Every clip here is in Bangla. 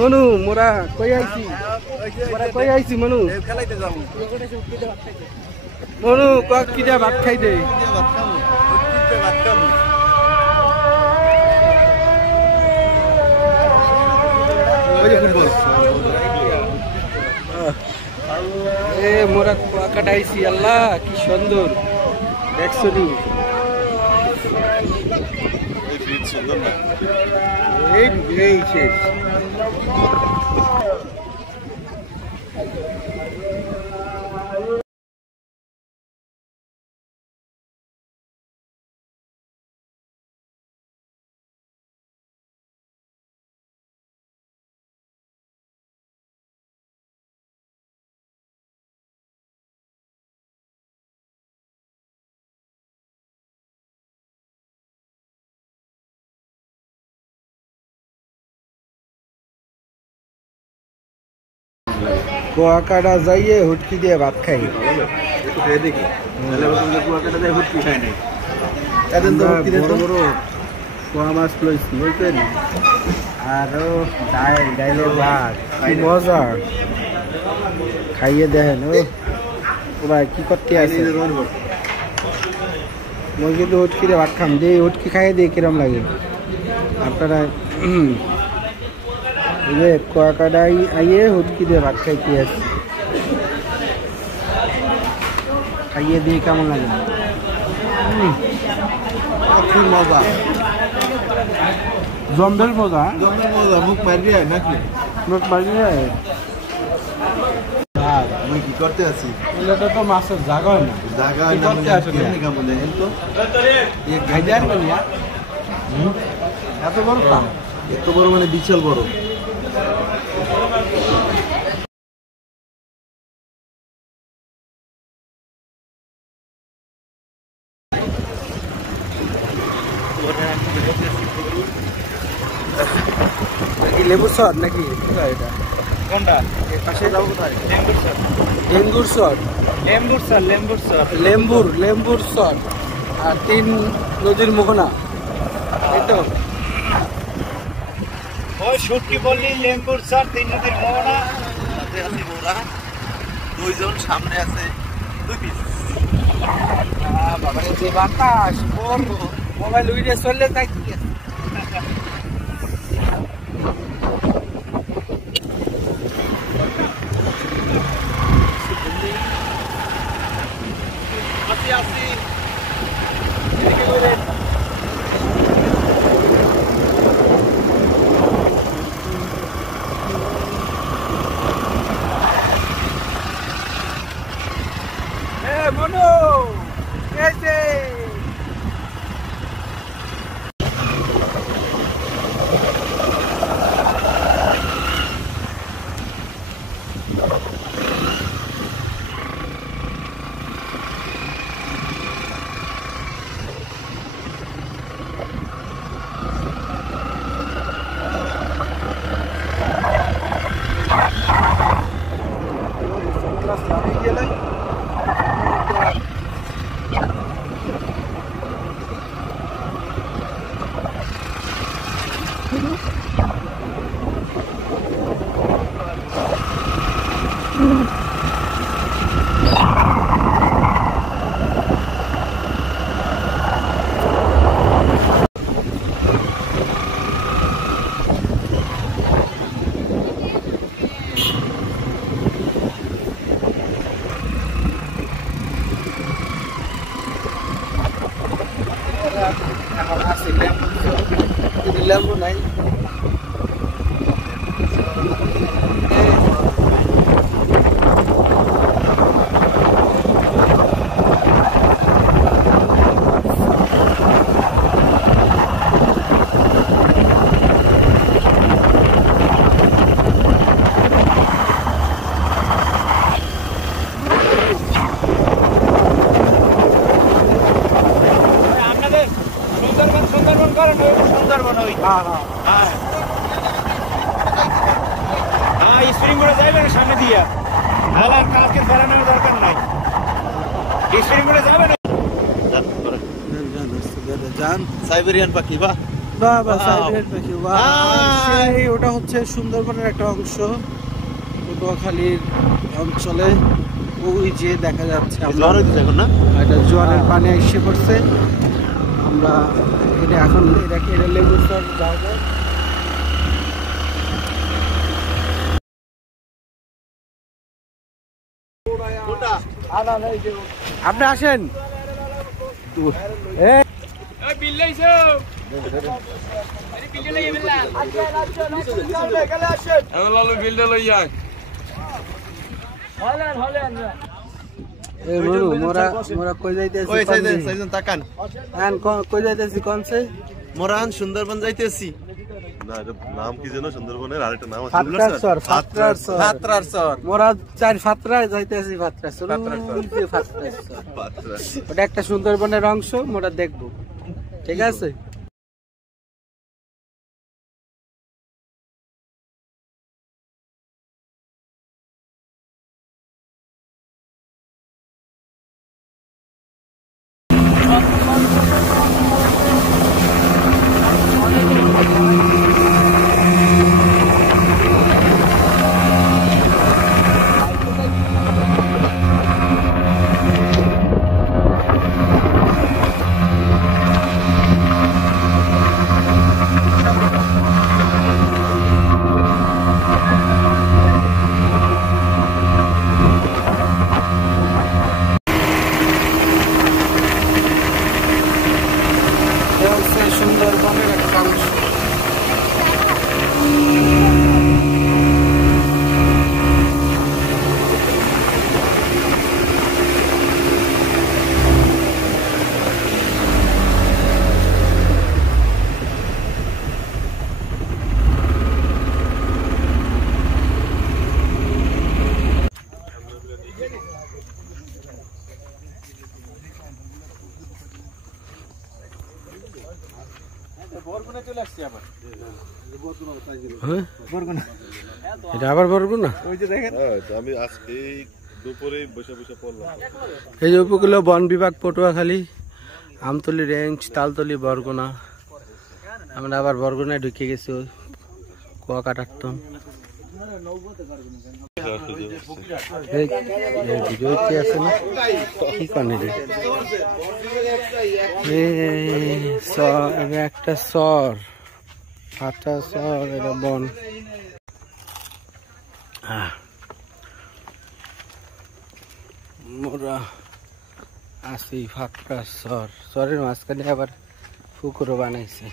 মনু মোরা কই আইছি মনু মনু কক কিটা ভাত খাই দে মোরা কুয়াকাটা আইছি আল্লাহ কি সুন্দর দেখছো নি এই শেষ কুয়াকাটা যাইয়ে হুটকি দিয়ে ভাত খাই দেখি কুয়াকাটা যাই হুটকি খাই নাই বড় বড় কুয়া মাছ লইছি বুঝলেন আরো ডাইলের ভাত কি মজা খাইয়ে দেখেন ও ভাই কি করতে আছে মই কিন্তু হুটকি দিয়ে ভাত খাম দিয়ে হুটকি খাইয়ে দিয়ে কিরম লাগে আপনারা কুয়াকাটা আইয়ে হুটকি দিয়ে ভাত খাইতে আসি খাইয়ে দিয়ে কেমন লাগে খুব মজা জমদের মজা মুখ মারি নাকি মুখ মারি কি করতে আছি এটা তো মাছের জায়গা না জায়গা এত বড় এত বড় মানে বিশাল বড় লেবুর শট নাকি এটা কোনটা পাশে যাবো কোথায় লেম্বুর শট লেম্বুর শট আর 3 নদীর মোহনা এই তো ওই শুটকি বললি লেম্বুর শট 3 নদীর মোহনা সাথে আছে মোরা দুইজন সামনে আছে 2 পিস বাবা যে বাতাস মোবাইল উইরে চললে তাই কি আসি মনো कैसे lembu naik সামনে দিয়া আর কালকে ফেরানোর দরকার নাই স্প্রিং করে যাবে না জান সাইবেরিয়ান পাখি বা বাবা সাইবেরিয়ান পাখি, সেই ওটা হচ্ছে সুন্দরবনের একটা অংশ, পটুয়াখালীর অঞ্চলে। ওই যে দেখা যাচ্ছে এটা জোয়ারের পানি এসে পড়ছে। আমরা এটা এখন এটাকে লেবুর চর যাবো। আপনি আসেন, সুন্দরবন যাইতেছি। নাম কি যেন সুন্দরবনের আরেকটা নাম আছে, ওটা একটা সুন্দরবনের অংশ, মোরা দেখবো, ঠিক আছে। সুন্দরবনের একটা অংশ। এটা আবার বরগুনা, আমি আজকে দুপুরে বসে বসে পড়লাম। এই যে উপকূল বন বিভাগ পটুয়াখালী, আমতলী রেঞ্জ, তালতলী, বরগুনা। আমরা আবার বরগুনায় ঢুকে গেছি, কুয়াকাটার। একটা সর, ফাটা সর, এটা বন। মোরা আছি ফাঁকটা সর, সরের মাঝখানে আবার পুকুরও বানাইছে।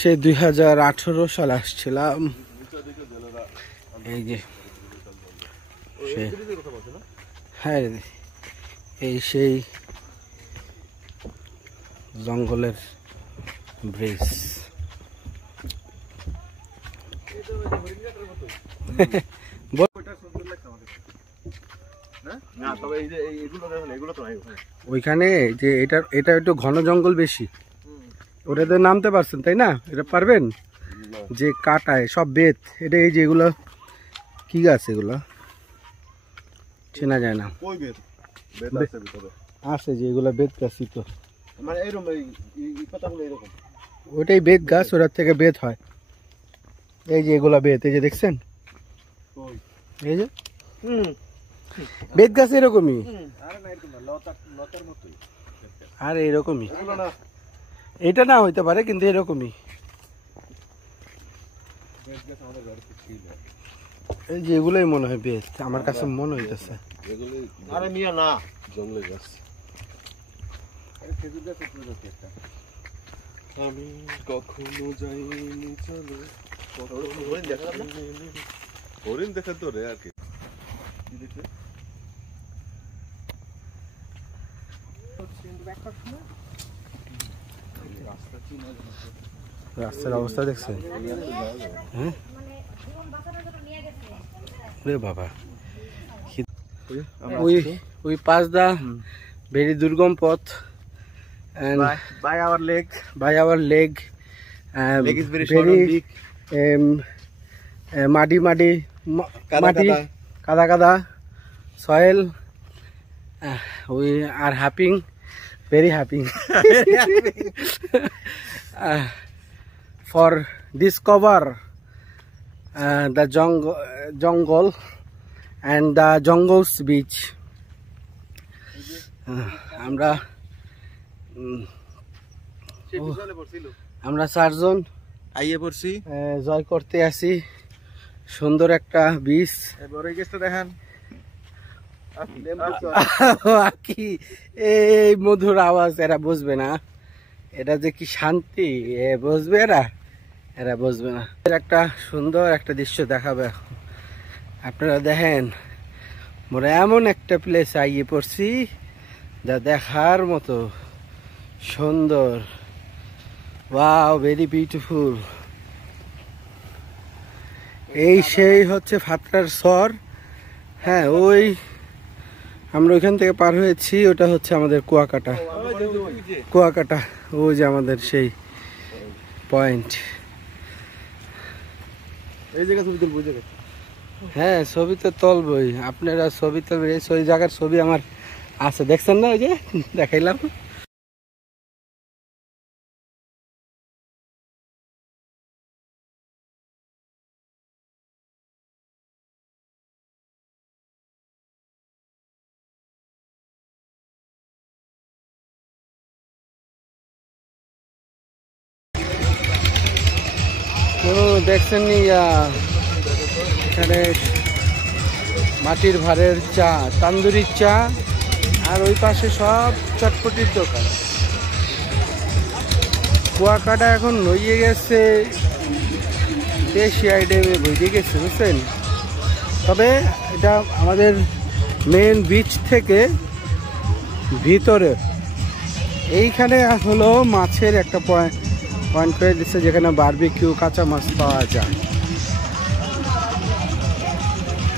সে 2018 সালে আসছিলাম। এই যে হ্যাঁ, এই সেই জঙ্গলের ব্রিজ। ওইখানে যে এটা একটু ঘন জঙ্গল বেশি, ওটাতে নামতে পারছেন তাই না? এটা পারবেন যে কাটায় সব বেত, এটা এই যে এগুলো কি গাছ, এগুলো চেনা যায় না, আছে যে এগুলো বেত গাছ, তো ওটাই বেত গাছ, ওটার থেকে বেত হয়। এই যে এগুলা বেত, এই যে দেখছেন, এই যে বেত গাছ এরকমই, আর এরকমই, এটা না হইতে পারে কিন্তু এরকমই। এই যে এগুলোই মনে হয় বেত, আমার কাছে মনে হইতেছে। আমি কখনো যাইনি, চলো হরিণ দেখা তো রে, আর কি রাস্তার অবস্থা দেখছেন? হ্যাঁ বাবা, ওই পাঁচদা ভেরি দুর্গম পথ, and by our leg leg is very short and big, মাটি কাদা soil, We are happy, very happy for discover the jungle and the jungles beach. আমরা চারজন আইয়ে পড়ছি জয় করতে আসি সুন্দর একটা বিচ। বড় গেছটা দেখেন কি এই মধুর আওয়াজ, এরা বুঝবে না এটা যে কি শান্তি, বুঝবে এরা বুঝবে না। একটা সুন্দর একটা দৃশ্য দেখাবে এখন আপনারা দেখেন। মোরা এমন একটা প্লেস আইয়ে পড়ছি যা দেখার মতো সুন্দর। Wow, very beautiful. এই সেই হচ্ছে ফাতরার সর। হ্যাঁ, ওই আমরা ওইখান থেকে পার হয়েছি, ওটা হচ্ছে আমাদের কুয়াকাটা। ওই যে আমাদের সেই পয়েন্ট। এই জায়গা ছবি তুলবো। হ্যাঁ, ছবি তো তুলবই, আপনারা ছবি তুলবেন। ওই জায়গার ছবি আমার আছে, দেখছেন না? ওই যে দেখাইলাম। দেখছেন এখানে মাটির ভারের চা, তান্দুরির চা, আর ওই পাশে সব চটপটির দোকান। কুয়াকাটা এখন নইয়ে গেছে, দেশি আইটেমে বইয়ে গেছে, বুঝছেন? তবে এটা আমাদের মেন বিচ থেকে ভিতরে এইখানে হলো মাছের একটা পয়েন্ট পেয়ে দিচ্ছে, যেখানে বারবিকিউ কাঁচা মাছ পাওয়া যায়।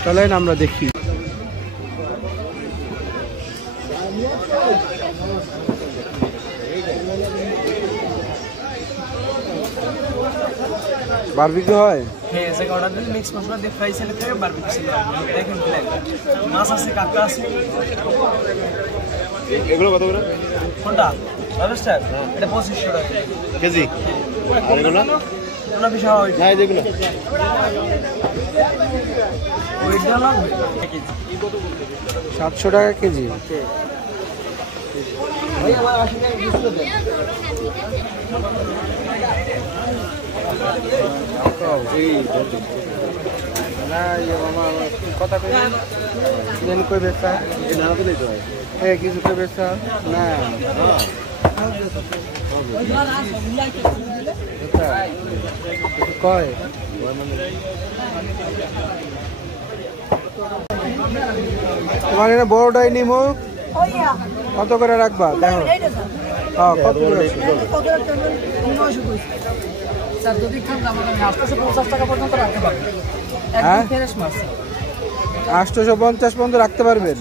চলেন আমরা দেখি। বারবিকিউ হয়? হ্যাঁ, এসে অর্ডার দিলে মিক্স মশলা দিয়ে ফ্রাই সেলে থেকে বারবিকিউ ছিল। দেখেন মাছ আছে, কাঁকড়া আছে। এগুলো কত করে? কোনটা? লবস্টার? এটা 2500 টাকা কেজি। আর এগুলো? ওনা বিশাল হয় না, যেগুলো ওইটা লাগবে 700 টাকা কেজি। ভাই আমার 80 টাকা ডিসপ্লে দেন। কথা কই বেচা কিছু কই বেচা না কয় তোমার এনে বড়টাই নিমো, কত করে রাখবা দেখো? হ্যাঁ, কত করে? 850 পর্যন্ত রাখতে পারবেন?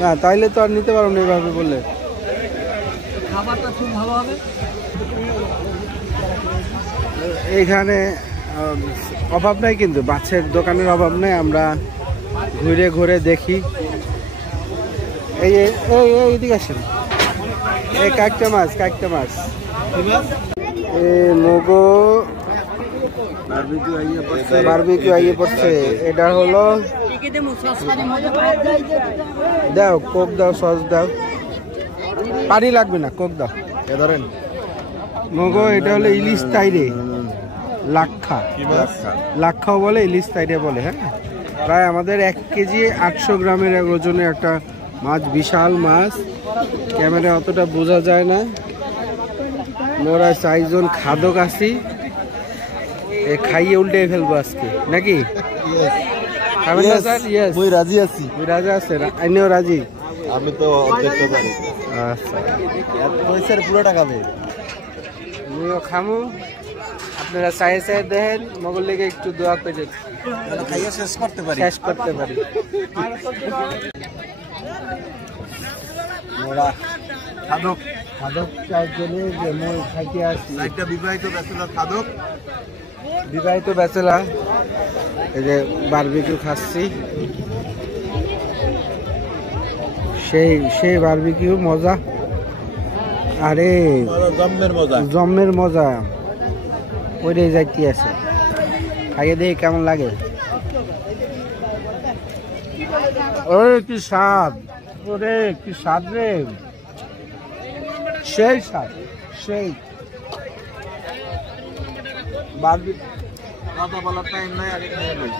না, তাইলে তো আর নিতে পারবো না এইভাবে বললে। খাবারটা খুব ভালো হবে। এইখানে অভাব নাই, কিন্তু মাছের দোকানের অভাব নেই। আমরা ঘুরে ঘুরে দেখি। এইদিকে আসেন। এই কাকটা মাছ মগো বারবিকিউ আইয়ে পড়ছে। এটা হলো দাও, কোক দাও, সস দাও, পানি লাগবে না, কোক দাও। এ ধরেন মগো, এটা হলো ইলিশ তাইরে, লাক্ষাও বলে, ইলিশ তাইরে বলে। হ্যাঁ, প্রায় আমাদের 1 কেজি 800 গ্রামের ওজনে একটা মাছ, বিশাল মাছ। ক্যামেরায় অতটা বোঝা যায় না। মোরা 4 জন খাদক আছি, খাইয়ে উল্টে ফেলবো আজকে, নাকি? রাজি আছি। আইনিও রাজি? আমি তো অর্ধেকটা জানি। আচ্ছা, পয়সার পুরোটা খাবে। আমিও খামু, আপনারা চাই দেখেন। মগল লেগে একটু দোয়া করে খাইয়ে শেষ করতে পারি। খাদক 4 জনে যে মই খাইতে আসি। একটা বিবাহিত ব্যাচেলর খাদক, বিবাহিত ব্যাচেলার, এই যে বারবিকিউ খাচ্ছি, সেই বারবিকিউ মজা। আরে জম্মের মজা ওইটাই যাইতে আছে, খাইয়ে দেখি কেমন লাগে। ওরে কি স্বাদ, ওরে কি স্বাদ রে, সেই স্বাদ, সেই কথা বলার টাইম নাই, আগে খেয়ে লই।